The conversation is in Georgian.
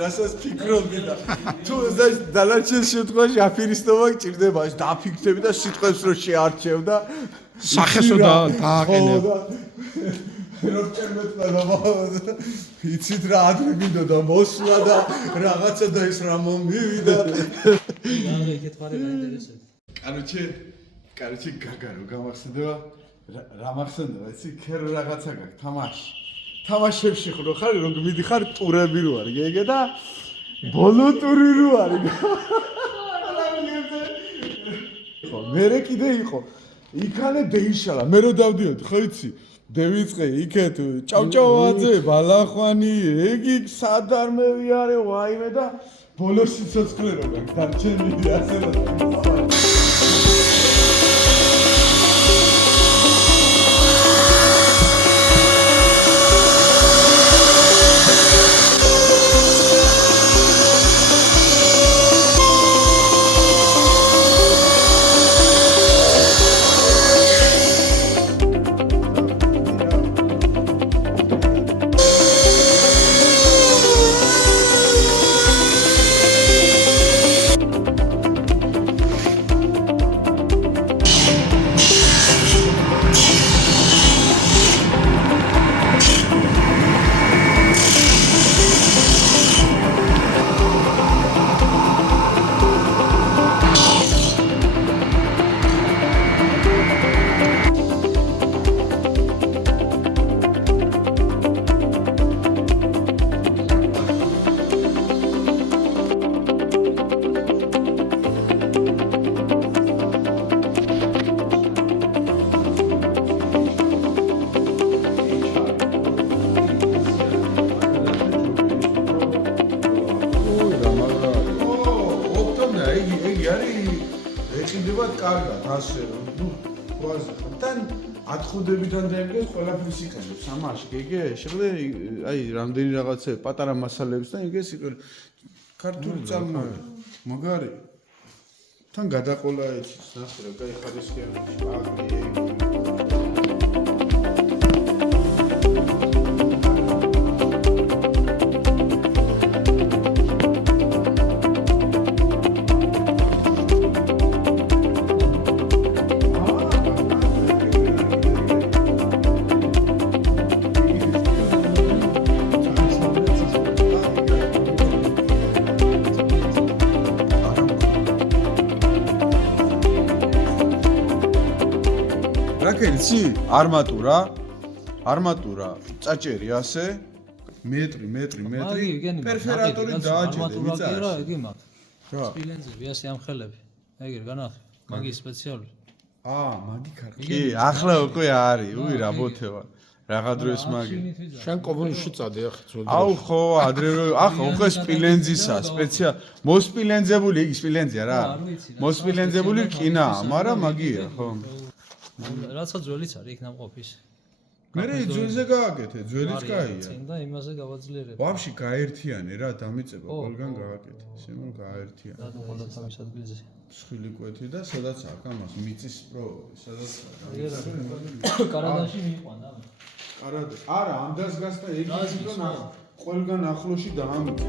რასაც ფიქრობდი და თუ დანარჩენ შემთხვევაში აფირისტობა გჭირდება ის დააფიქსები და სიტყვებს რო შეარჩევ და სახეს რო დააყენებ. როჭერ მეტყობა იცით რა ადრე მინდოდა მოსვლა და რაღაცა და ის რა მომივიდა. რა ეკეთვარი გაინტერესებს. კაროჩე გაგა რო გამახსენდება რა მახსენდება იცი ქერო რაღაცა გაქვს თამაშებში ხო ხარ რომ მიდიხარ ტურები რო არის გეგე და ბოლო ტური რო არის ხო მერე კიდე იყო იქანე დეიშალა მე რო დავდიოდი ხო იცი დევიწყე იქეთ ჭავჭავაძე ბალახვანი ეგი სადარმევი არის ვაიმე და ბოლო სიცოცხლე რო გაქვს დარჩენილი ასე რა ათხუდებიდან დაიგებს ყველაფერს იყენებს ამაში გეგე შეღლე აი რამდენი რაღაცა პატარა მასალებს და იგეს იყენებს ქართული წარმოება მაგარი თან გადაყოლა ეცის ნახე რა კაი ხარისხიანი აკრი რაკეცი არმატურა წაჭერი ასე მეტრი პერფერატორი დააჭერე ვიცი რა იგი მაქვს სპილენძები ასე ამხელები ეგრე განახი მაგი სპეციალური მაგი ქარხი კი ახლა უკვე არის უი რა ბოთევა რაღა დროს მაგი შენ კომუნისტში წადე ახლა ძველი აუ ხო ადრე ახლა უკვე სპილენძისა სპეციალ მოსპილენძებული იგი სპილენძია რა მოსპილენძებული კინა მაგრამ მაგია ხო რაცა ძველიც არის იქ ნამყოფის მე ძველზე გააკეთე ძველიც კაია წინ და იმაზე გავაძლიერებ ვაფშე გაერთიანე რა დამიწება ყველგან გააკეთე სიმონ გაერთიანე და ყველა თავის ადგილზე მსხვილი კვეთი და სადაც აქ ამას მიწის პრო სადაც კარადაში მიიყვანა არა ამდას გასთა ეგ ყველგან ახლოში დაამიწე